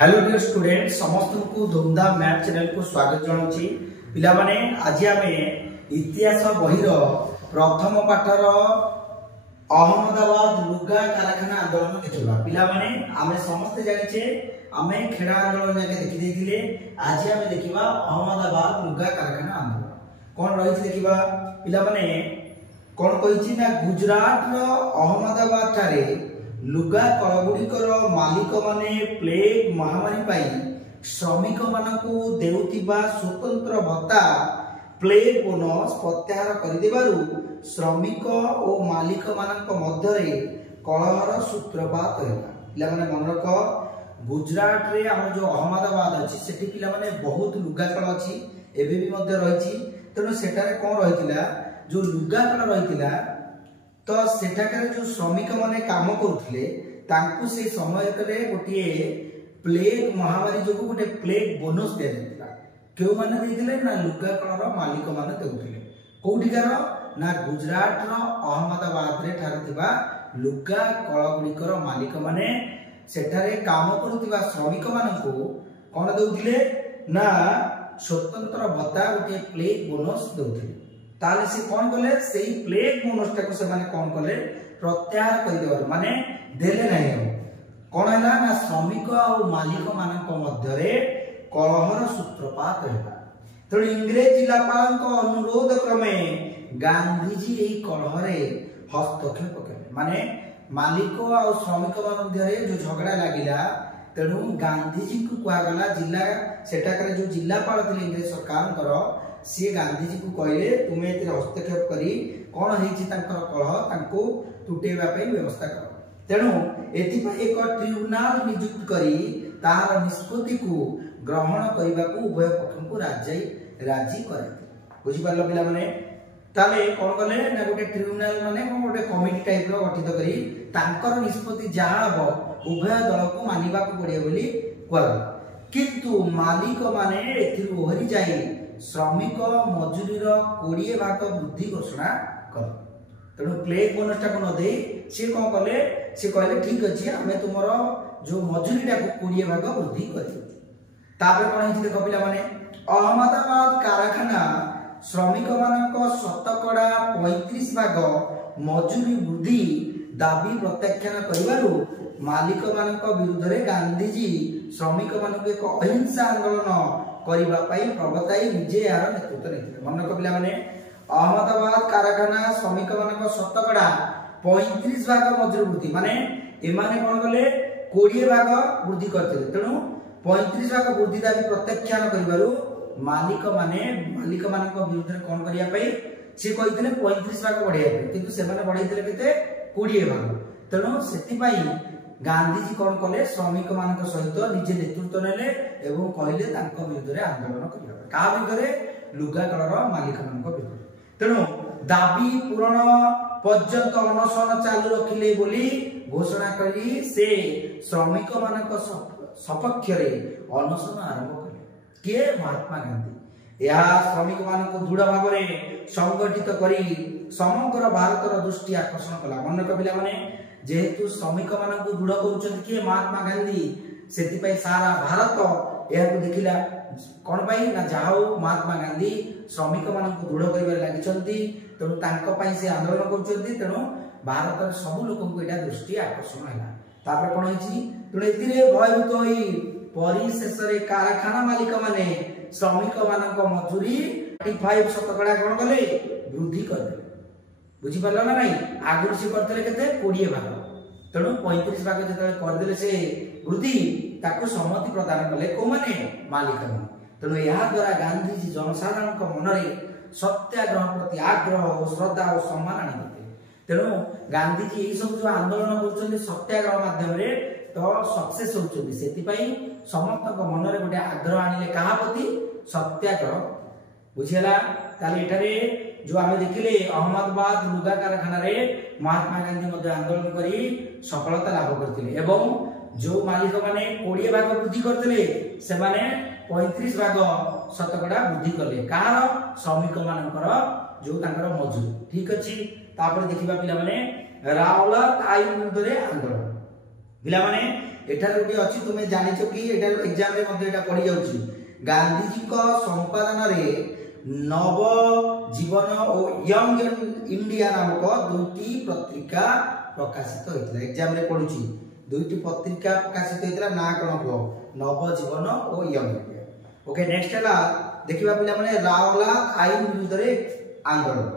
Hello dear student समस्त को धूमधाम मैथ चैनल को स्वागत जनाऊँगी पिला माने आज आमे इतिहास बहिर प्रथम पाठर अहमदाबाद लुगा कारखाना आंदोलन देखा पिला माने आमे समस्त जानिछे आमे खेड़ा आंदोलन जाके देखि देथिले आज आमे देखिबा अहमदाबाद लुगा कारखाना आंदोलन कोन रहिछि देखिबा पिला माने कोन कहिछि ना गुजरात रो अहमदाबाद ठारे लुगा कलगुड़िकर मालिक माने प्लेग महामारी पाई श्रमिक मानकु देउतिबा स्वतंत्र भत्ता प्लेग बोनस प्रत्याहार करिदेबारु श्रमिक और मालिक मानक मध्यरे कलहर सूत्रपात होला पिला माने मन रख गुजरात रे हमर जो अहमदाबाद अछि सेठी पिला माने बहुत लुगा कल अछि एबे भी मध्य रहिछि तनो सेटारे कोन रहितिला जो लुगा कल रहितिला तो सेठाकर जो श्रमिक माने काम करुथिले तांकु से समय करे गोटे प्लेग महामारी जो गोटे प्लेग बोनस दे दिला केउ माने देथिले ना लुगा कलर मालिक माने देउथिले कोउठिकार ना गुजरात रो अहमदाबाद रे ठार थिबा लुगा कलगुड़िकर मालिक माने सेठारे काम करुथिबा श्रमिक मानकु कोन देउथिले ना स्वतंत्र भत्ता गोटे प्लेग बोनस देउथिले ताले से कौन कले सेही प्लेग बोनस टाको से माने कौन कले प्रत्याहार कर देवर माने देले नाही कोन हैला ना श्रमिक और मालिक मानक मध्य रे कलहर सूत्रपात हैला तो इंग्रेज जिलापाल को अनुरोध क्रमे गांधीजी एही कलहरे हस्तक्षेप कले माने मालिक और श्रमिक मध्य रे जो झगड़ा लागिला तेनु गांधीजी को कुआ गला जिला सेटा करे जो जिलापाल थिले इंग्रेज सरकार करो सी गांधीजी को कहले तुमे एते हस्तक्षेप करी कोन हेछि तांकर कलह तांको टुटेबा पे व्यवस्था कर तेनु एति पर एक ट्रिब्यूनल नियुक्त करी तार निष्पत्ति को ग्रहण करबा को उभय पक्ष को राजी करे बुझि पारलो पिला माने ताले कोन कले ना गोटे ट्रिब्यूनल माने गोटे कमिटी टाइप रो गठित करी तांकर निष्पत्ति जहा हो उभय दल को मानिबा को पड़े बोली कहल किंतु मालिक माने एथि ओहरी जाई श्रमिक मजूरीर 20 भाग वृद्धि घोषणा कर तेणु प्लेग बोनस टाको न दे से कौन कले से कहले ठीक अछि हमें तुमर जो मजूरी टाको 20 भाग वृद्धि करी तापर कोन हित देखो पिला माने अहमदाबाद कारखाना श्रमिक मानक शतकड़ा 35 भाग मजूरी वृद्धि दाबी प्रत्याख्यान करिवारु मालिक मानक विरुद्ध रे गांधीजी श्रमिक मानक एक अहिंसा आंदोलन करिबा पाई प्रबताई निजे यार नेतृत्व नेथिले मन को पिला माने अहमदाबाद कारखाना श्रमिक मानक शतकड़ा 35 भाग मजूरी वृद्धि माने ए माने कोन गले 20 भाग वृद्धि करथिले तेनु 35 भाग वृद्धि दाबी प्रत्याख्यान करिवारु मालिक मानक विरुद्ध रे कोन करिया पाई से कहिथिले 35 भाग बढ़ाइया पाई किंतु से माने बढ़ाइथिले केते 20 भाग तेनु सेति पाई गांधीजी कौन कले श्रमिक मानक सहित निजे नेतृत्व नेले एवं कहले तांको विरुद्ध रे आंदोलन करिया का विरुद्ध रे लुगा कलर मालिक मानक विरुद्ध तेनु दाबी पूरण पर्यंत अनशन चालू रखिले बोली घोषणा करी से श्रमिक मानक सपक्ष रे अनशन आरंभ कले के महात्मा गांधी या श्रमिक मानक दृढ़ भाव रे संगठित करी समग्र भारत रो दृष्टि आकर्षण कला मन को पिला माने जेहेतु श्रमिक मानक दृढ़ करूछन के महात्मा गांधी सेति पई सारा भारत एहा को देखिला कोन पई ना जाओ महात्मा गांधी श्रमिक मानक दृढ़ करिबार लागिचंती तेणु तांको पई से आंदोलन करूछंती तेणु भारत रो सब लोक को एटा दृष्टि आकर्षण हैला तापर कोन हिची तेणु एतिरे भयभूत होई परिशेष रे कारखाना मालिक माने श्रमिक मानक मजूरी 35 शतकड़ा कोन गले वृद्धि कर बुझी पारला ना नहीं आगुर से करथले केते 20 भाग तेणु 35 भाग जतले कर देले से वृद्धि ताको सम्मति प्रदान कले को माने मालिक माने तेणु या द्वारा गांधीजी जनसाधारण को मन रे सत्याग्रह प्रति आग्रह और श्रद्धा और सम्मान आनि देते तेणु गांधीजी एई सब जो आंदोलन करछन सत्याग्रह माध्यम रे तो सक्सेस होछन सेति पई समस्त को मन रे गोटे आग्रह आनिले कहा प्रति सत्याग्रह बुझिला ताले एठारे जो आमे देखिले अहमदाबाद लुगा कारखाना रे महात्मा गांधी मध्ये आंदोलन करी सफलता लाभ करथिले एवं जो मालिक माने 20 भाग वृद्धि करथिले से माने 35 भाग शतकड़ा वृद्धि करले कार श्रमिक मानकर जो तांकर मजूरी ठीक अछि तापर देखिबा पिला माने रावला ताई विरुद्ध रे आंदोलन पिला माने एठार गोटे अच्छी तुम जानिछ कि एठार एग्जाम रे मध्ये एटा पड़ी जाउची गांधीजी को संपादन रे नव जीवन और यंग इंडिया नामक दुईटी पत्रिका प्रकाशित होइतला एग्जाम रे पडुची दुईटी पत्रिका प्रकाशित होइतला ना कोन को नव जीवन और यंग इंडिया। ओके नेक्स्ट हला देखिबा पिला माने रावलात आईन विरुद्ध रे आंदोलन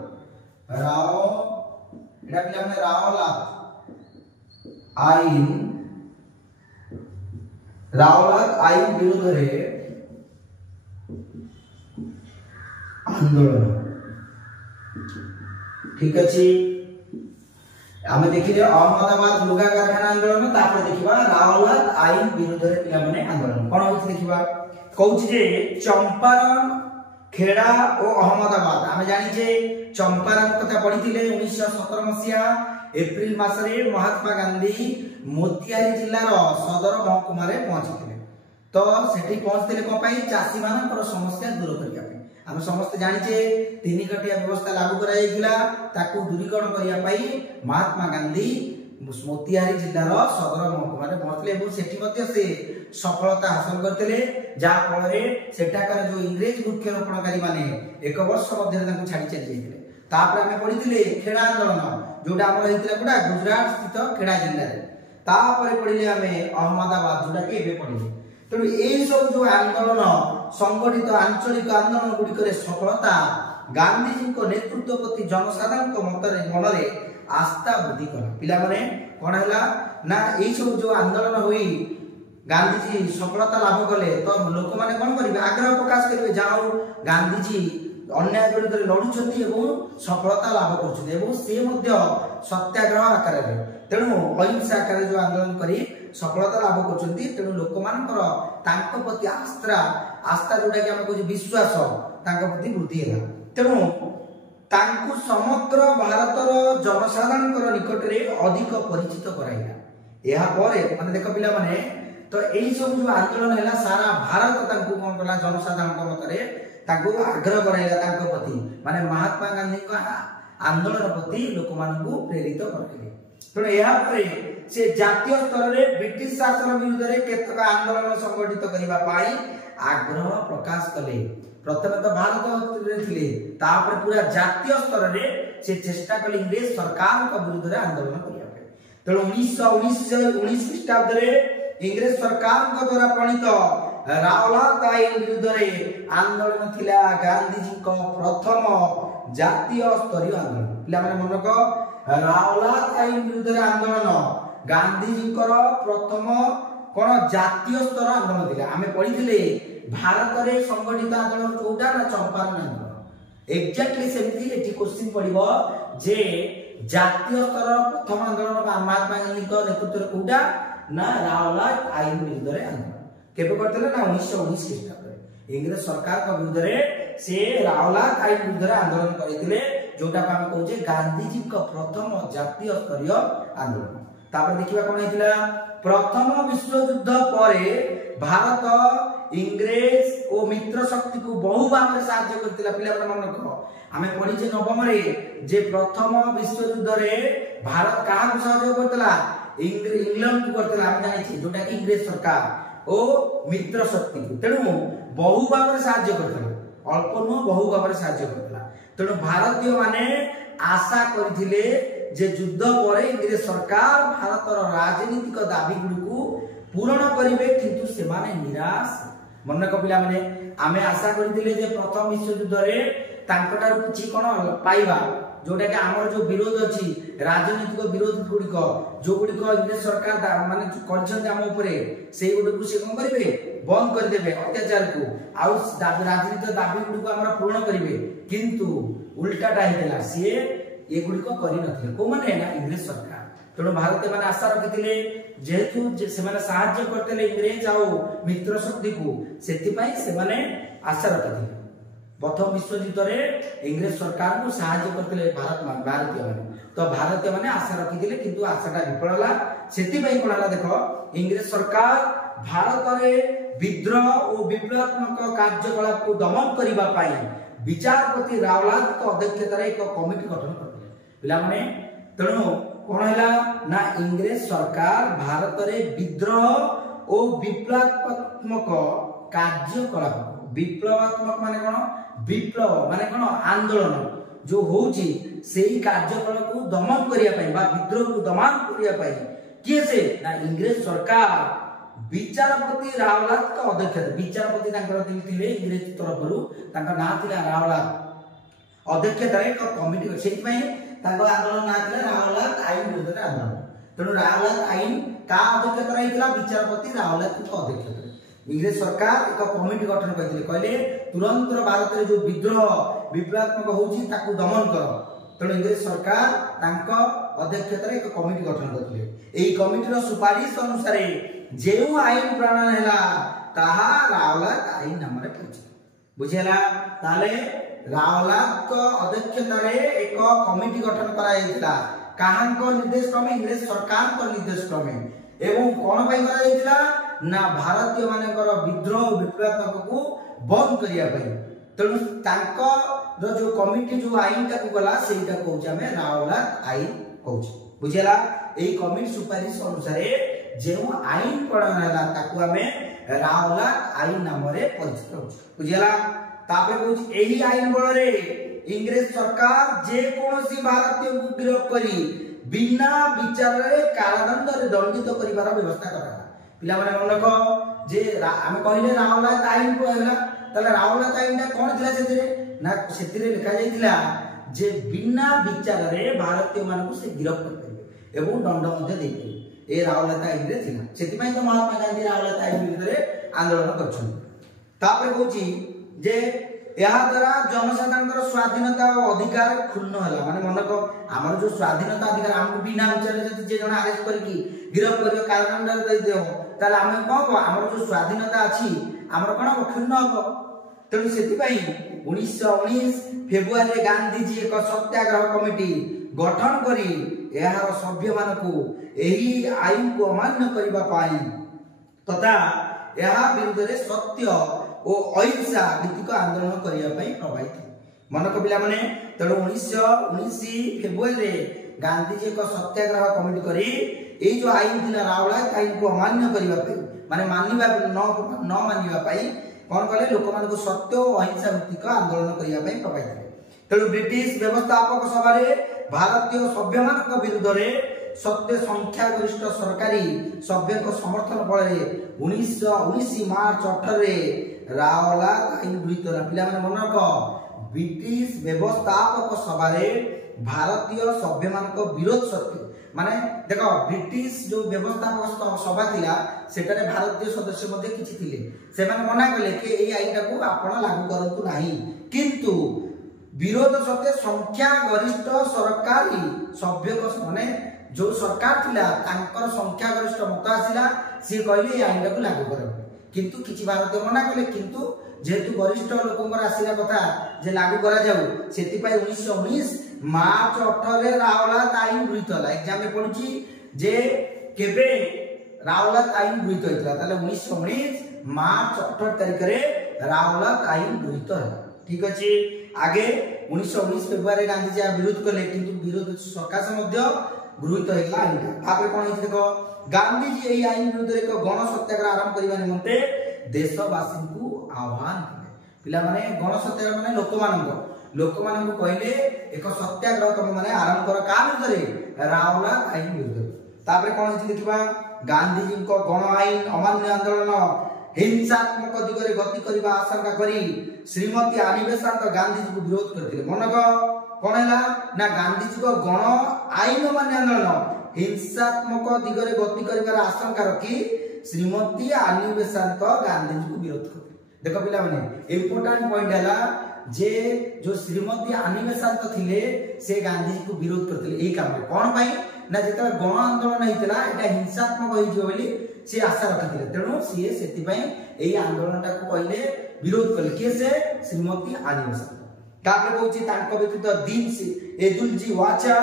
एटा पिला माने रावलात आईन विरुद्ध रे आंदोलन ठीक अछि आमे देखिले अहमदाबाद लुगा कारखाना आंदोलन तापर देखिबा रावलात आईन विरुद्ध रे पिला माने आंदोलन कोन होछि देखिबा कहउछि जे चंपारण खेड़ा और अहमदाबाद आमे जानि जे चंपारण कथा पढिथिले 1917 मसिया एप्रिल मासरे महात्मा गांधी मोतिहारी जिल्लार सदर महकुमा रे पहुंचथिले तो सेठी पहुंचथिले को पई चासी मानकर समस्या दूर करिया पई हम समस्त जानि जे तीन कटिया व्यवस्था लागू कराइथिला ताकू दूरीकरण करिया पई महात्मा गांधी मोतिहारी जिल्लार सदर महकुमा रे पहुंचले एवं सेठी मध्ये से सफलता हासिल करथिले जा फल रे सेठाकर जो इंग्रेज वृक्षरोपणकारी माने एक वर्ष मध्ये ताकू छाडी चली जाइथिले तापर हमें पढिथिले खेड़ा आंदोलन जोटा हमर हेतिला गुडा गुजरात स्थित खेड़ा जिल्ला रे तापर पढिले हमें अहमदाबाद जोटा के बे पढिले तेणु एई सब जो आंदोलन संगठित आंचलिक आंदोलन गुडी करे सफलता गांधीजी को नेतृत्व प्रति जनसाधारण को मन रे आस्था वृद्धि कला पिला माने कोन हला ना एई सब जो आंदोलन होई गांधीजी सफलता लाभ कले तो लोक माने कोन करिवे आग्रह प्रकाश करिवे जाओ गांधीजी अन्याय विरुद्ध लड़ुछंती एवं सफलता लाभ करछंती एवं से मध्ये सत्याग्रह आकार रे तेणु अहिंसा आकार जो आंदोलन करी सफलता लाभ करछंती तेणु लोक मानकर तांको प्रति आस्था जोटा कि हम कहू विश्वास तांको प्रति वृद्धि होला तेणु तांको समग्र भारतर जनसाधारण निकट रे अधिक परिचित कराइला एहा परे माने देख पिला माने तो एई सब जो आंदोलन हैला सारा भारत तांको कोन कला जनसाधारण मतरे ताको आग्रह कराइला तांको प्रति माने महात्मा गांधी को आंदोलन प्रति लोक मानकु प्रेरित करथिले तेणु एहा परे से जातीय स्तर रे ब्रिटिश शासन विरुद्ध रे केतक आंदोलन संगठित करिबा पाई आग्रह प्रकाश कले प्रथम तो भारत रे थिले तापर पूरा जातीय स्तर रे से चेष्टा कले इंग्रेज सरकार को विरुद्ध रे आंदोलन करिया पे तेणु 1919 ख्रीष्टाब्द रे इंग्रेज सरकार को द्वारा प्रणीत रावलात आईन विरुद्ध रे आंदोलन थिला गांधीजी को प्रथम जातीय स्तरीय आंदोलन पिला माने मन को रावलात आईन विरुद्ध रे आंदोलन गांधीजी को प्रथम कोन जातीय स्तर आंदोलन थिला हमें पढिथिले भारत रे संगठित आंदोलन कोटा ना चंपारण आंदोलन एग्जैक्टली सेमती एठी क्वेश्चन पडिबो जे जातीय स्तर प्रथम आंदोलन महात्मा गांधी को नेतृत्व रे कोटा ना रावलात आईन विरुद्ध रे आंदोलन केबे करतले ना 1919 ख्रीष्टाब्द इंग्रेज सरकार को विरुद्ध रे से रावलात आईन विरुद्ध रे आंदोलन करिथिले जोटा हम कहूजे गांधीजी को प्रथम जातीय स्तरीय आंदोलन तापर देखिबा कोन हेतिला प्रथम विश्व युद्ध परे भारत इंग्रेज और मित्र शक्ति को बहु भाव सहायता करथिला पिला मन रखो हमें पढिचे नवम रे जे प्रथम विश्व युद्ध रे भारत काहा को सहयोग करथिला इंग्लैंड को करथिला हम जानि जोटा कि इंग्रेज सरकार ओ मित्र शक्ति तेणु बहु भाव सहायता करथिला अल्प न बहु भाव सहायता करथिला तेणु भारतीय माने आशा करथिले जे युद्ध परे इंग्रेज सरकार भारतर राजनीतिक दाबी गुडू पूरण करिवे किंतु से माने निराश मन को पिला माने आमे आशा करथिले जे प्रथम विश्व युद्ध रे तांकटार किछि कोन पाइबा जोटा कि हमर जो विरोध अछि राजनीतिक विरोध गुडिक जो गुडिक इंग्रेज सरकार माने करछन हम ऊपरे से गुडू से कोन करिवे बंद कर देबे अत्याचार को आउ राजनीतिक दाबी गुडू हमर पूर्ण करिवे किंतु उल्टाटा हेला से ये गुडिक करि नथिले को माने ना इंग्रेज सरकार तेणु भारतीय माने आशा रखिथिले जेहेतु से माने सहायता करथिले इंग्रेज आउ मित्र शक्ति को सेति पई से माने आशा रखिथिले प्रथम विश्व युद्ध रे इंग्रेज सरकार को सहायता करथिले भारतीय माने तो भारतीय माने आशा रखिथिले किंतु आशाटा विफल होला सेति पई कोन होला देखो इंग्रेज सरकार भारत रे विद्रोह और विप्लवात्मक कार्यकलाप को दमन करिबा पई विचारपति रावलात को अध्यक्षता रे एक कमिटी गठन करथिले पिला माने तेणु कौन है ना इंग्रेज सरकार भारत रे विद्रोह और विप्लवात्मक कार्यकलाप विप्लवात्मक माने कौन विप्लव माने कौन आंदोलन जो होची सेही कार्यकलाप को दमन करिया पई बा विद्रोह को दमन करिया पई किए से ना इंग्रेज सरकार विचारपति रावलात का अध्यक्ष विचारपति तांकर थिले इंग्रेज तरफरु तांका नाम थिला रावलात अध्यक्षता एक कमिटी सेति पई तांको आंदोलन नाम थिला रावलात आईन विरुद्ध आंदोलन तेणु रावलात आईन का अध्यक्षता रहितला विचारपति रावलात को अध्यक्षता इंग्रेज सरकार एक कमिटी गठन करथिले कहले तुरंत भारत रे जो विद्रोह विप्लवात्मक होची ताकू दमन कर तेणु इंग्रेज सरकार तांको अध्यक्षता एक कमिटी गठन करथिले एही कमिटीर सुपारिश अनुसार जेउ आईन प्रणयन हैला ताहा रावलात आईन नाम रे परिचित बुझेला ताले रावलात को अध्यक्षता रे एक कमिटी गठन करा जायतिला काहन को निर्देश क्रमे इंग्रेज सरकार को निर्देश क्रमे एवं कोन पई करा जायतिला ना भारतीय मानकर विद्रोह विप्लवात्मक को बंद करिया पई तेणु तांको जो कमिटी जो आईन ताकू गला सेटा कहूछ हमें रावलात आईन कहूछ बुझेला एही कमिटी सुपारिश अनुसार जेउ आईन प्रणयन हैला ताकू हमें रावलात आईन नाम रे परिचित होछ बुझेला तापे कहूछ एही आईन बळ रे इंग्रेज सरकार जे कोनोसी भारतीय को गिरफ्त करी बिना विचार रे कारादंड रे दंडित करिवार व्यवस्था करा पिला माने मन रखो जे हम कहले रावलात आईन को हैला तले रावलात आईन ता कोन थिला सेतिरे ना सेतिरे लिखा जायतिला जे बिना विचार रे भारतीय मान को से गिरफ्त कर परिबे एवं दंड मध्ये देते ए रावलात आईन रे थिला सेति पई तो महात्मा गांधी रावलात आईन विरुद्ध रे आंदोलन करछन तापरे कहूची जे या द्वारा जनसाधारणकर स्वाधीनता और अधिकार क्षुण्ण होला माने मन को हमर जो स्वाधीनता अधिकार हमको बिना विचार जे जे जण अरेस्ट करकी गिरफ्त करियो कारादंड दे देओ ताले हम को हमर जो स्वाधीनता अछि हमर कोन क्षुण्ण हो तेणु सेति पई 1919 फेब्रुआरी गांधी जी एक सत्याग्रह कमिटी गठन करी एहार सभ्य मान को एही आईन को अमान्य करिबा पाई तथा एहा विरुद्ध रे सत्य ओ अहिंसा भित्तिक आंदोलन करिया पई प्रभावित मन को पिला माने तेणु 1919 फेब्रुआरी रे गांधी जी को सत्याग्रह कमिटी करी ए जो आईन थिला रावलात आईन को अमान्य करिवा पई माने मानिबा न मानिबा पई कोन कले लोक मान को सत्य ओ अहिंसा भित्तिक आंदोलन करिया पई प्रभावित तेणु ब्रिटिश व्यवस्थापक सभा रे भारतीय सभ्य मान को विरुद्ध रे सत्य संख्या गरिष्ठ सरकारी सभ्य को समर्थन बळ रे 1919 मार्च 18 रे रावलात आईन गृहीत होला पिला माने मन रखो ब्रिटिश व्यवस्थापक सभा रे भारतीय सभ्य मान को विरोध सत्य माने देखो ब्रिटिश जो व्यवस्थापक सभा थिला सेटा रे भारतीय सदस्य मध्ये किछि थिले से माने मना कले कि एई आईन को आपण लागू करंतु नाही किंतु विरोध सत्य संख्या गरिष्ठ सरकारी सभ्य को माने जो सरकार थिला तांकर संख्या गरिष्ठ मत आसिला से कहले आईन को लागू करो किंतु किछि भारतीय मना कले किंतु जेतु गरिष्ठ लोकंकर आसिला कथा जे लागू करा जाऊ सेति पई 1919 मार्च 18 रे रावलात आईन गृहीत होला एग्जाम में पढुची जे केबे रावलात आईन गृहीत होइतला ताले 1919 मार्च 18 तारिख रे रावलात आईन गृहीत होला ठीक अछि आगे 1919 फेब्रुआरी गांधी जी विरोध करले किंतु विरोध सरकार से मध्य गृहीत हैला आईन आपरे कोन हित देखो गांधी जी एही आईन विरुद्ध एक गण सत्याग्रह आरंभ करिबा निमंते देशवासी को आह्वान कले पिला माने गण सत्याग्रह माने लोक मान को कहले एक सत्याग्रह तुम माने आरंभ कर का विरुद्ध रे रावलात आईन विरुद्ध तापरे कोन हित देखिबा गांधी जी को गण आईन अमान्य आंदोलन हिंसात्मक दिगरे गति करिबा आशंका करी श्रीमती आनी बेसांत गांधी जी को विरोध करथिले मन को कोन हैला ना गांधी जी को गण आईन अमान्य आंदोलन हिंसात्मक दिगरे गति करिबार आशंका रखी श्रीमती आनी बेसांत गांधी जी को विरोध करथिले देखो पिला माने इंपोर्टेंट पॉइंट हैला जे जो श्रीमती आनी बेसांत थिले से गांधी जी को विरोध करथिले एही काम कोन पई ना जेता गण आंदोलन हितला एटा हिंसात्मक होई जो बोली से आशा रखिथिले तेणु सीए सेति पई एही आंदोलनटा को कहले विरोध करले के से श्रीमती आनी बेसांत तापर कहूची तांको व्यतीत दीन से एदुलजी वाचा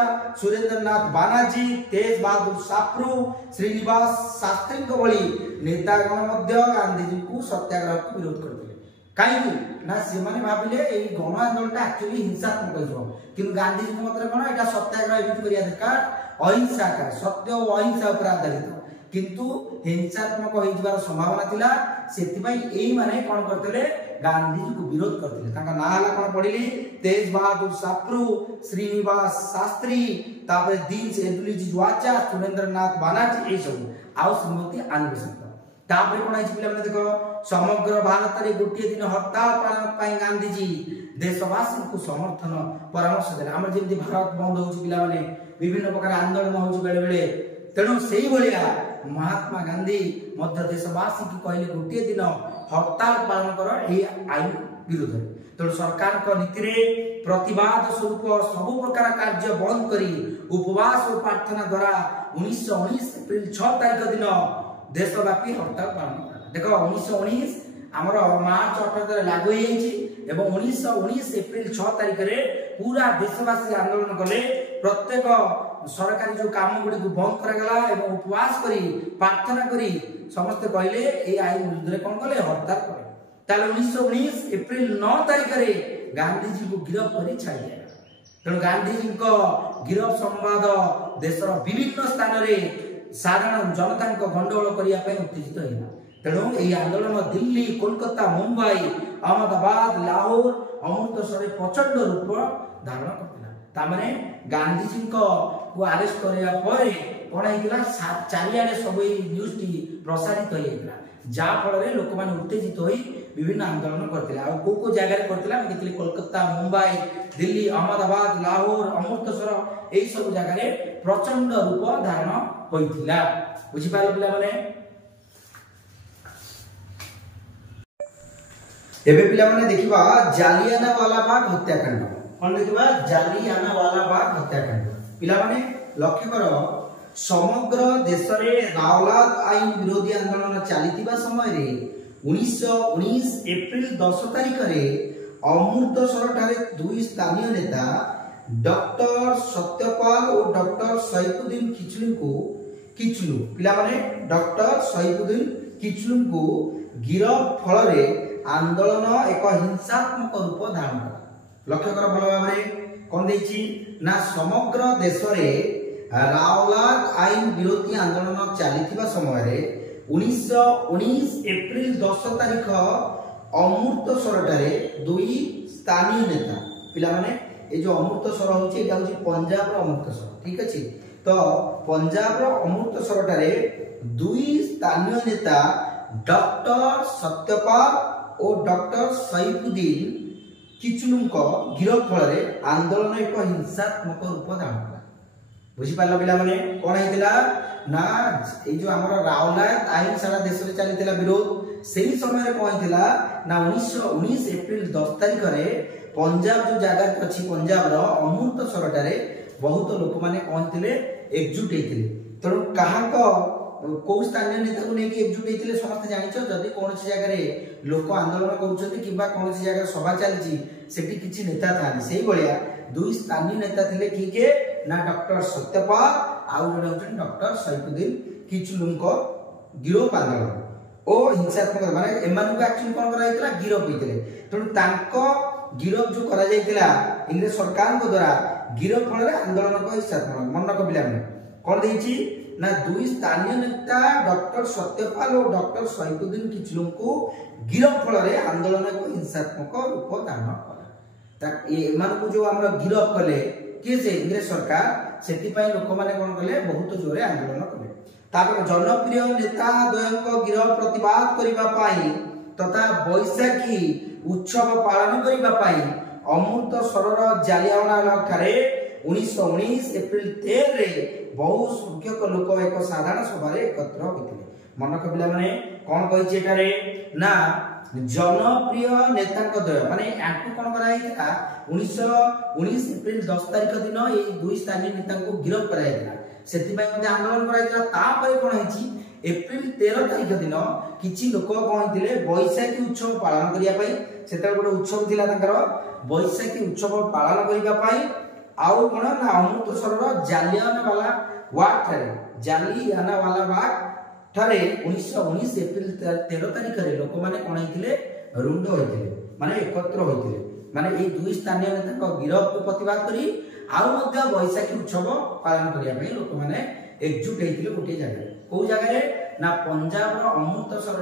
सुरेंद्रनाथ बानाजी तेज बहादुर साप्रू श्रीनिवास शास्त्री को बळी नेतागण मध्य गांधी जी को सत्याग्रह को विरोध करथिले काई ना से माने भाबिले एही गण आंदोलनटा एक्चुअली हिंसात्मक होइबो किंतु गांधी जी मतर कोन एटा सत्याग्रह एमिति करिया दरकार अहिंसा सत्य और अहिंसा उपर आधारित किंतु हिंसात्मक होइबार संभावना थिला सेति एई माने कोन करतले गांधी जी को विरोध करतले ताका नाला कोन पडिली तेज बहादुर साप्रू श्रीनिवास शास्त्री तापर दीन सेदुली जी वाचा सुरेंद्रनाथ बानार्जी ए सब आउ श्रीमती आनंद तापर कोन आइ पिला माने देखो समग्र भारत रे गोटे दिन हड़ताल पालन पई गांधी जी देशवासी को समर्थन परामर्श देले हमर जेमति भारत बंद होउछ पिला माने विभिन्न प्रकार आंदोलन होउछ बेले बेले तेणु सेही भलिया महात्मा गांधी मध्य देशवासी की कहले गोटे दिन हड़ताल पालन कर ए आईन विरोध तेणु सरकार को नीति रे प्रतिवाद स्वरूप सब प्रकार कार्य बंद करी उपवास और प्रार्थना द्वारा 1919 अप्रैल 6 तारिख दिन देशव्यापी हड़ताल पालन कर देखो 1919 हमर मार्च 18 रे लागू होई छि एवं 1919 अप्रैल 6 तारिख रे पूरा देशवासी आंदोलन कले प्रत्येक सरकारी जो काम गुडी को बंद करा गला एवं उपवास करी प्रार्थना करी समस्त कहले ए आईन विरुद्ध रे कोन कले हड़ताल करे ताले 1919 अप्रैल 9 तारिख रे गांधी जी को गिरफ्त करी छाड़ी दिया तेणु गांधी जी को गिरफ्त संवाद देशर विभिन्न स्थान रे साधारण जनता को गंडगोल करिया पे उत्तेजित होइला तेणु ए आंदोलन दिल्ली कोलकाता मुंबई अहमदाबाद लाहौर अमृतसर प्रचंड रूप धारण करथिला तामने गांधी जी को अरेस्ट करिया परे कोन हितला चारियाडे सब न्यूज टी प्रसारित होइला जा फल रे लोक माने उत्तेजित होई विभिन्न आंदोलन करथिला आ को जगह रे करथिला हम देखली कोलकाता मुंबई दिल्ली अहमदाबाद लाहौर अमृतसर एई सब जगह रे प्रचंड रूप धारण होइथिला बुझि पाले पिला माने एबे पिला माने देखिबा जालियानवाला बाग हत्याकांड कोन देखिबा जालियानवाला बाग हत्याकांड पिला माने लक्ष्य करो समग्र देश रे रावलाद आईन विरोधी आंदोलन चलीतिबा समय रे 1919 अप्रैल 10 तारिख रे अमृतसर ठारे दुई स्थानीय नेता डॉक्टर सत्यपाल और डॉक्टर सैफुद्दीन किचलू पिला माने डॉक्टर सैफुद्दीन किचलू को गिरफ्त फल रे आंदोलन एक हिंसात्मक रूप धारण कला लक्ष्य कर भल भाव कौन देछि ना समग्र देश रे रावलाद आईन विरोधी आंदोलन चलीतिबा समय रे 1919 अप्रैल 10 तारिख अमृतसर ठारे दुई स्थानीय नेता पिला माने ए जो अमृतसर होछि एटा होछि पंजाब रो अमृतसर ठीक अछि तो पंजाब रो अमृतसर ठारे दुई स्थानीय नेता डॉक्टर सत्यपाल और डॉक्टर सैफुद्दीन किचलू को गिरफ्त फल रे आंदोलन एक हिंसात्मक रूप धारण कला बुझी पालो पिला माने कोन हेतिला ना ए जो हमर रावलाद आईन सारा देश रे चलीतिला विरोध सेही समय रे कोन हेतिला ना 1919 अप्रैल 10 तारिख रे पंजाब जो जगह अछि पंजाब रो अमृतसर ठारे बहुत लोक माने कोन हेतिले एकजुट हेतिले तणु कहा को को स्थानीय नेता को नेकी एकजुट हेतिले समस्त जानिछो जदी कोनसी जगह रे लोक आंदोलन करूछथि किबा कोनसी जगह सभा चलछि सेठी किछि नेता थानि सेही बलिया दुई स्थानीय नेता थिले की के ना डॉक्टर सत्यपाल आउ जने होछन डॉक्टर सैफुद्दीन किचलू को गिरफ्त आंदोलन ओ हिंसात्मक माने एमान को एक्चुअली कोन करा हितला गिरफ्त हितले तणु तांको गिरफ्त जो करा जायतिला इंग्लिश सरकार को द्वारा गिरफ्त फल रे आंदोलन को हिंसात्मक मन को बिला कोन देछि ना दुई स्थानीय नेता डॉक्टर सत्यपाल और डॉक्टर सैफुद्दीन किचलू को गिरफ्त फल रे आंदोलन को हिंसात्मक रूप धारण कला ता एमान को जो हमरा गिरफ्त कले के से इंग्लिश सरकार सेति पय लोक माने कोन कले बहुत जोरे आंदोलन कले तापर जनप्रिय नेता द्वयं को गिरफ्त प्रतिवाद करिबा पाई तथा बैसाखी उत्सव पालन करिबा पाई अमृतसरर जालियानवाला ठारे 1919 अप्रैल 13 रे बहु संख्यक लोक एक साधारण सभा रे एकत्र होइतिले मन कबिला माने कोन कहिछि एटारे ना जनप्रिय नेता को द्वय माने याकु कोन कराइता 1919 अप्रैल 10 तारिख दिन ए दुई स्थानीय नेता को गिरफ्त कराइता सेति पय मध्ये आंदोलन कराइता ता परे कोन हिछि एप्रिल 13 तारिख दिन किछि लोक कोन हितिले बैसाखी उत्सव पालन करिया पई सेता गोटे उत्सव थिला तांकर बैसाखी उत्सव पालन करिया पई आउ कोन ना अमृतसरर जालियानवाला बाग ठारे 1919 एप्रिल 13 तारिख रे लोक माने कोन हितिले रुंड होते माने एकत्र होते माने ये दुई स्थानीय नेता गिरफ को प्रतिवाद करी बैशाखी उत्सव पालन करने लोक मैंने एकजुट होते गोटे जगह कौ जगह ना पंजाब अमृतसर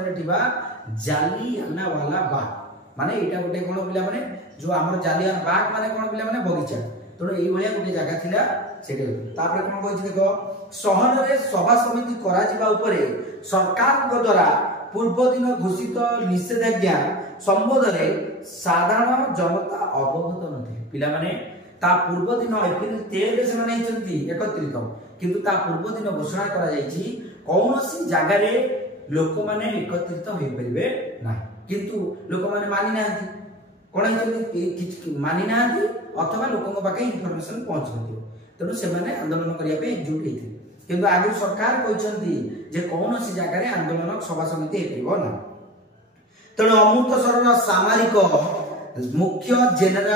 जालियानवाला बाग माने यहाँ गोटे कौन पिला माने जो आम जालियान बाग माने कौन पिला माने बगीचा तेणु ये गोटे जगह थिला सेठी तापर कौन कहि देखो सहन रे सभा समिति करा जिबा उपरे सरकार द्वारा पूर्व दिन घोषित निषेधाज्ञा संबोध रे साधारण जनता अवगत नथे पिला माने ता पूर्व दिन एप्रिल 13 से माने हिचंती एकत्रित किंतु ता पूर्व दिन घोषणा करा जायछि कौनसी जगह रे लोक माने एकत्रित होई परिबे ना किंतु लोक माने मानि नाहंती कोन हिचंती मानि नाहंती अथवा लोकन पाके इन्फॉर्मेशन पहुंच नथियो तेणु से माने आंदोलन करिया पे एकजुट हेथि किंतु आगे सरकार कहते जे कौन सी जगह आंदोलन सभा समिति हो ना तेणु अमृतसर सामरिक मुख्य जेनेल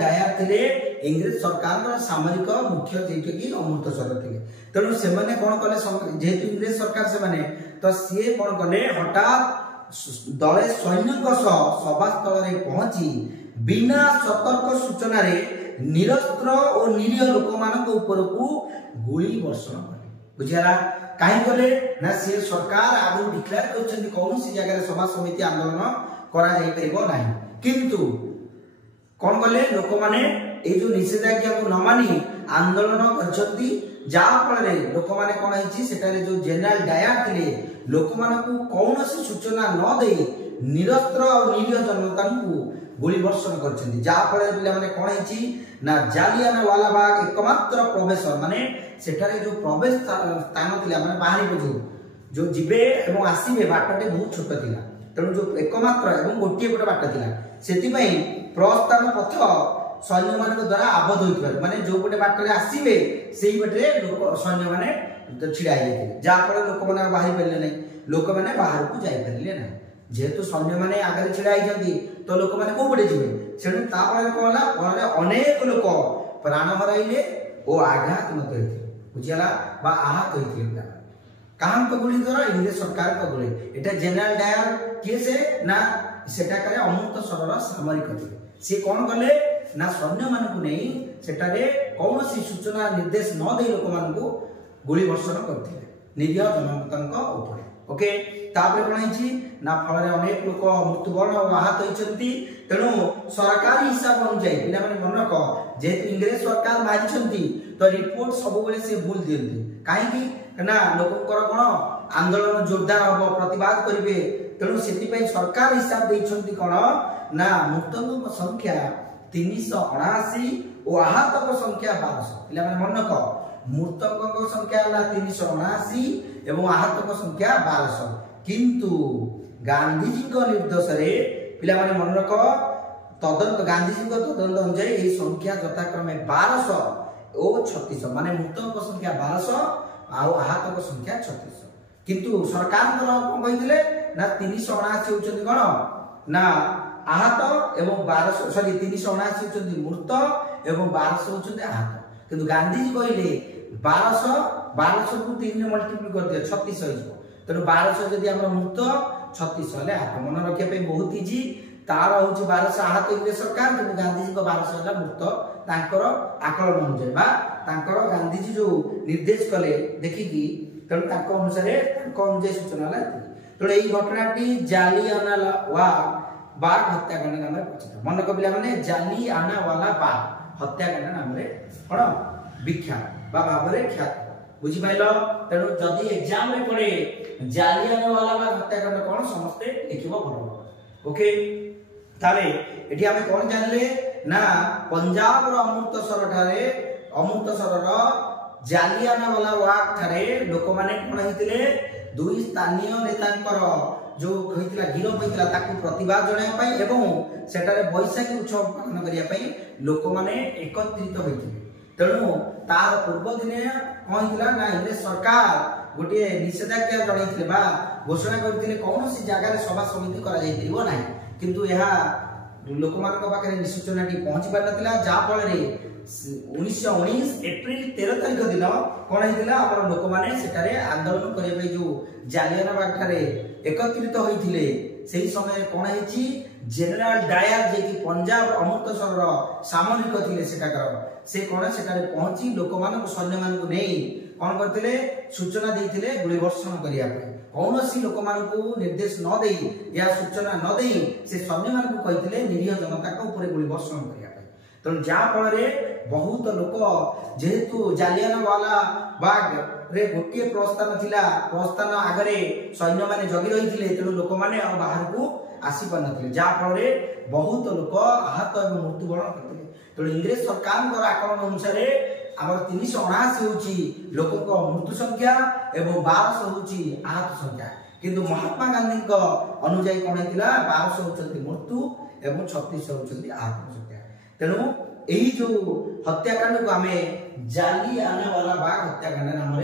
डायर थे इंग्रेज सरकार सामरिक मुख्य जेकी अमृतसर थे तेणु से कौन कले जेहेतु इंग्रेज सरकार से तो सी कौन कले हठात दले सैन्य सभास्थल पहुंची बिना सतर्क सूचना निरस्त्र और निरीह लोक मानक उपरकू गुली वर्षण कले बुझिला कहीं कले ना से सरकार आगु डिक्लेयर करछन्ती कौन सी जगह सभा समिति आंदोलन करा जाई परिबो नाही किंतु कौन कले लोक माने ए जो निषेधाज्ञा को न मानी आंदोलन करछन्ती जा फल रे लोक माने कोन हिची सेटारे जो जनरल डायर थिले लोक मानकू कौन सी सूचना न दे निरस्त्र और निरीह जनता को गोली वर्षण करछन्ती जा फल पिला माने कोन हिची ना जालियानवाला बाग एकमात्र प्रवेश माने सेठारे जो प्रवेश स्थान थिला माने बाहरी बजू जो जिबे एवं आसीबे बाटटे बहुत छोट थिला तेणु जो एकमात्र एवं गोटिए गोटे बाट थिला सेति पई प्रस्थान पथ सैन्य मानक द्वारा आबद्ध होइतबार माने जो गोटे बाटरे आसीबे सेही बाटरे लोक सैन्य माने छिड़ा आइले जा फल लोक माने बाहरी पड़ले नै लोक माने बाहर को जाई परले नै जेहेतु सैन्य माने आगे छिड़ा आइजंती तो लोक माने को पड़े जिवे सेनु ता फल कोला फल अनेक लोक प्राण हराइले ओ आघात मत होइते बुझियाला बा आहत होइते काहन को गुली द्वारा इंग्रेज सरकार को गुली एटा जनरल डायर के से ना सेटा करे अमृतसर सामरिक थे से कोन गले ना सैन्य मान को नहीं सेटा रे कौनसी सूचना निर्देश न दे लोक मान को गोली वर्षण करथिले निरीह जनतांक ऊपर ओके तापर कोन हिची ना फल रे अनेक लोक मृत्युवरण और आहत होइचंती तेणु सरकारी हिसाब अनुसार पिला माने मन रख जेहेतु इंग्रेज सरकार मारिचंती तो रिपोर्ट सब बेले से भूल दियंती काहे कि ना लोककर कोन आंदोलन जोरदार हो प्रतिवाद करिवे तेणु सेति पई सरकार हिसाब दैछंती कोन ना मृतक संख्या 379 और आहतक संख्या 1200 पिला माने मन रख मृतक संख्या हला 379 एवं आहतक संख्या 1200 किंतु गांधी जी को निर्देश रे पिला माने मन रख तदंत गांधी जी को तदंत अनुसार ए संख्या यथाक्रमे 1200 और 3600 माने मृतक संख्या 1200 आउ आहतक संख्या 3600 किंतु सरकार कोन कहितले ना 379 होचंती कोन ना आहत एवं 1200 सॉरी 379 होचंती मृत एवं 1200 होचंती आहत किंतु गांधी जी कहले 1200 को 3 ने मल्टीप्लाई कर दिया 3600 हो तेणु 1200 जदि हम मृत 3600 ले आहत मन रखिया पे बहुत इजी तार होची 1200 आहत इंग्रेज सरकार किंतु गांधी जी को 1200 हला मृत तांकर आकलन अनुसार बा तांकर गांधी जी जो निर्देश कले देखि कि तेणु तांको अनुसार तांको अनुसार सूचना ला तेणु एई घटनाटी जालियानवाला बाग हत्याकांड नाम रे प्रसिद्ध मन को पिला माने जालियानवाला बाग हत्याकांड नाम रे कोन विख्यात बा भाबरे ख्यात बुझी पाइलो तेणु जदी एग्जाम रे पड़े जालियानवाला बाग हत्याकांड कोन समस्ते लिखिबो भलो ओके ताले एठी हमें कोन जानले ना पंजाब रो अमृतसर रो जालियानवाला बाग थारे लोक माने कोन हितले दुई स्थानीय नेतांकर जो कहितला गिरफ होइतला ताकू प्रतिवाद जणाय पई एवं सेटारे बैशाखी उत्सव पालन करिया पई लोक माने एकत्रित होइतिले तेणु तार पूर्व दिने कहितला ना इंग्रेज सरकार गोटे निषेधाज्ञा जणाइतिले बा घोषणा करथिले कौनसी जगह रे सभा समिति करा जाई परिबो नाही किंतु यहा लोक पाखे सूचनाटी पहुंची पार नथिला जा फल रे 1919 एप्रिल 13 तारिख दिन कौन होता आम लोक मैंने आंदोलन करने जो जालियानवाला बाग ठारे एकत्रित होते से समय कौन है जेनेराल डायर जे कि पंजाब अमृतसर सामरिक थे से कौन से पहुंची लोक मान सैन्य मान नहीं कौन करते सूचना देते गुलीवर्षण करने कौन सी लोक मान निर्देश न दे या सूचना न दे से सैन्य मान कहते निरीह जनता गुलीवर्षण करने तेणु जहाँफल बहुत लोक जेहेतु जालियानवाला बाग रे गोटे प्रस्थान थिला प्रस्थान आगरे सैन्य माने जगी रही तेणु लोक मैंने बाहर को आसी पार नथिले जहाँफल बहुत लोक आहत और मृत्युवरण करते तेणु इंग्रेज सरकार आकलन अनुसार आम 379 होची लोकों मृत्यु संख्या एवं 1200 होची आहत संख्या किंतु महात्मा गांधी अनुजाई कौन होता 1200 होती मृत्यु एवं 3600 होती आहत संख्या तेणु यही जो हत्याकांड को आम जालियानवाला बाग हत्याकांड नाम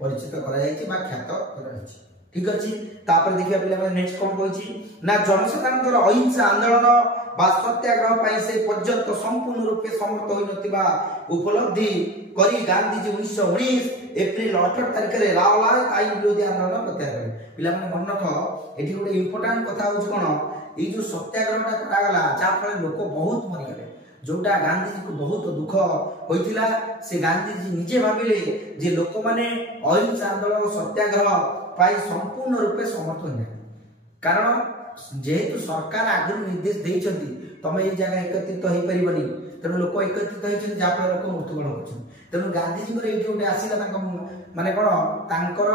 परिचित ख्यात कर ठीक अच्छे देखिए पे नेक्स्ट कौन कही ना जनसाधारण अहिंसा आंदोलन सत्याग्रह से पर्यंत संपूर्ण रूपे समर्थ होता उपलब्धि करी गांधीजी 1919 एप्रिल 18 तारिख में रावलाल आईन विरोधी आंदोलन प्रत्याहार कले पे मन रख ये गोटे इम्पोर्टाट कथा हूँ कौन ये जो सत्याग्रह करागला जहाँफल लोक बहुत मरीगले जोटा गांधीजी को बहुत दुख होता से गांधीजी निजे भाविले जे लोक मैंने अहिंसा आंदोलन सत्याग्रह पाई संपूर्ण रूपे समर्थ हो कारण जेहेतु सरकार आगु निर्देश देते तुम ये जगह एकत्रित हो पारबनी तेणु लोक एकत्रित होती जहाँफल लोक मृत्युवरण कर तेणु गांधीजी ये गोटे आसला माने कौन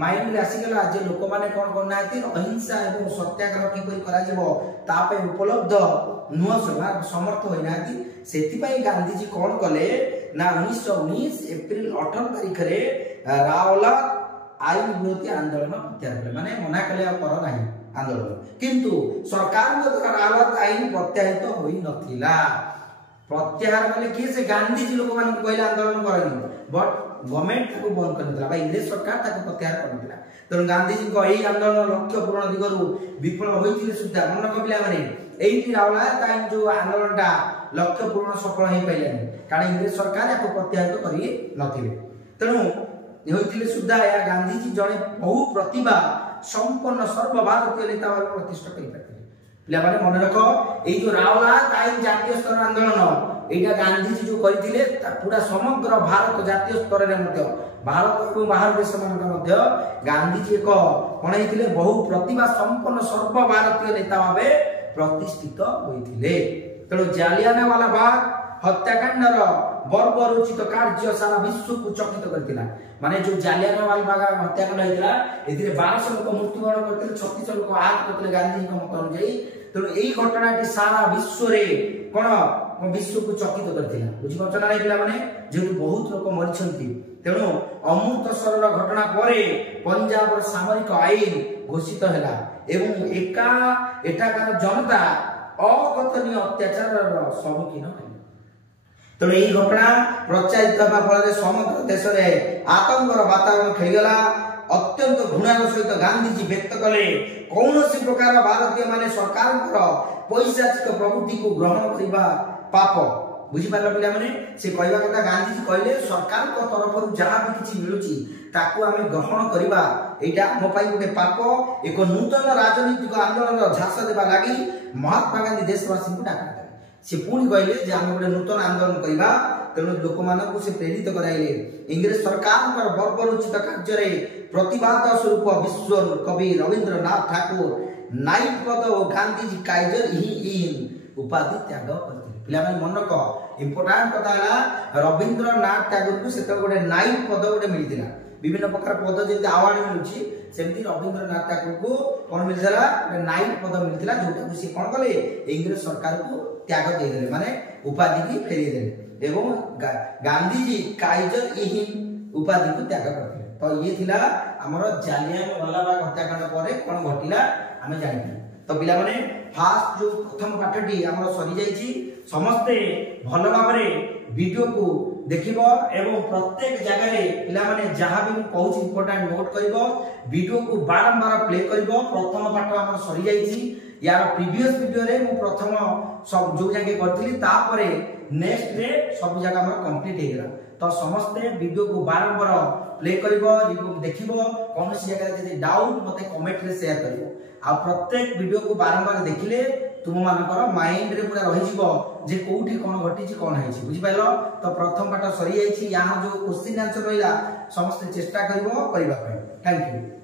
माइंड में आसीगला जे लोक मैंने कौन करना अहिंसा और सत्याग्रह किपर उपलब्ध नुह समर्थ होना से गांधीजी कौन कले ना 1919 एप्रिल 18 तारिख में रावला आईन विरोधी आंदोलन प्रत्याहार कले माने मना कले कर ना आंदोलन किंतु सरकार द्वारा रावला आईन प्रत्याहित हो नथिला प्रत्याहार कले किए से गांधीजी लोक मान कहले आंदोलन करनी बट गवर्नमेंट को बंद कर इंग्रेज सरकार प्रत्याहार कर तेणु गांधीजी यही आंदोलन लक्ष्य पूरण दिगरु विफल होते सुधा मन रख पिला यही रावला आईन जो आंदोलन लक्ष्य पूरण सफल हो पारानी कारण इंग्रेज सरकार या प्रत्याहित कर तेणु होते सुधा या गांधीजी जड़े बहु प्रतिभा संपन्न सर्वभारतीय नेता भाव प्रतिष्ठा कर मन रख ये जो रावला आईन जातीय स्तर आंदोलन यहाँ गांधीजी जो करते पूरा समग्र भारत जातीय स्तर में भारत और बाहर देश गांधीजी एक कौन होते बहु प्रतिभा संपन्न सर्वभारतीय नेता भाव प्रतिष्ठित होते तेणु जालियानवाला बाग हत्याकांडर बर्बरोचित कार्य सारा विश्व को चकित करथिला माने जो जालियानवाला बाग हत्याकांड होइतिला एथिरे 1200 लोक मृत्युवरण करथिले 3600 लोक आहत करथिले गांधीजी को मत अनुसार तेणु यही घटनाटी सारा विश्व रे कोन विश्व को चकित करथिला बुझि पछना नै पिला माने जे बहुत लोक मरिछंती तेणु अमृतसर घटना परे पंजाब सामरिक आईन घोषित हैला एवं एठाकार जनता अकथनीय अत्याचार सम्मुखीन तेणु यही घटना प्रचारित होगा फल समग्र देश में आतंकर वातावरण खेलीगला अत्यंत घृणार सहित गांधीजी व्यक्त कले कौन सी प्रकार भारतीय माने सरकार पैशाचिक प्रवृत्ति को ग्रहण करने पाप बुझीपार पिला माने से कहवा कथा गांधीजी कहले सरकार को तरफ जहाँ भी किसी मिलुची ताकू आम ग्रहण करवा यहाँ आम गोटे पाप एक नूतन राजनीतिक आंदोलन झांस देवा लगी महात्मा गांधी देशवासी को डाक से पुणी कहले जे आम गोटे नूतन आंदोलन करवा तेणु लोक मानक से प्रेरित कराइले इंग्रेज सरकार बर्बरोचित कार्य प्रतिवाद स्वरूप विश्व कवि रवींद्रनाथ ठाकुर नाइट पद और गांधीजी काइजर हिंद उपाधि त्याग करते पिला मन रख इम्पोर्टाट कथा रवींद्रनाथ ठाकुर को से गोटे नाइट पद गोटे मिलता विभिन्न प्रकार पद जमी आवार्ड मिलूँ सेमती रवींद्रनाथ ठाकुर को कौन मिलता गोटे नाइट पद मिलता जोटा सी कौन कले इंग्रेज सरकार को त्याग देदेले माने उपाधि की फेरीदेले एवं गांधीजी काइजर हिंद उपाधि को त्याग करते तो ये थिला हमर जालियानवाला बाग हत्याकांड पर कौन घटिला आम जानी तो पिला माने फास्ट जो प्रथम पाठटी हमर सरी जाइछि समस्ते भल भाव वीडियो को देखिबो एवं प्रत्येक जगह रे पिला माने जहां भी कहूची इंपोर्टेंट नोट करिवो वीडियो को बारंबार प्ले करिवो प्रथम पाठ हमर सरी जाईची यार प्रीवियस वीडियो रे मु प्रथम सब जो जगह करथिली तापरे नेक्स्ट रे सब जगह हमर कंप्लीट हे गेला तो समस्त वीडियो को बारंबार प्ले करिवो देखिबो कोन सी जगह जदी डाउट मते कमेंट रे शेयर करिवो आ प्रत्येक वीडियो को बारंबार देखिले तुम मानकर माइंड रे पूरा रहि जिवो जे कोठी कोन घटी छि कोन है छि बुझि पाइलो तो प्रथम पाठ सरी जाई छि यहां जो क्वेश्चन आंसर रहिला समस्त चेष्टा करिवो करबा पय थैंक यू।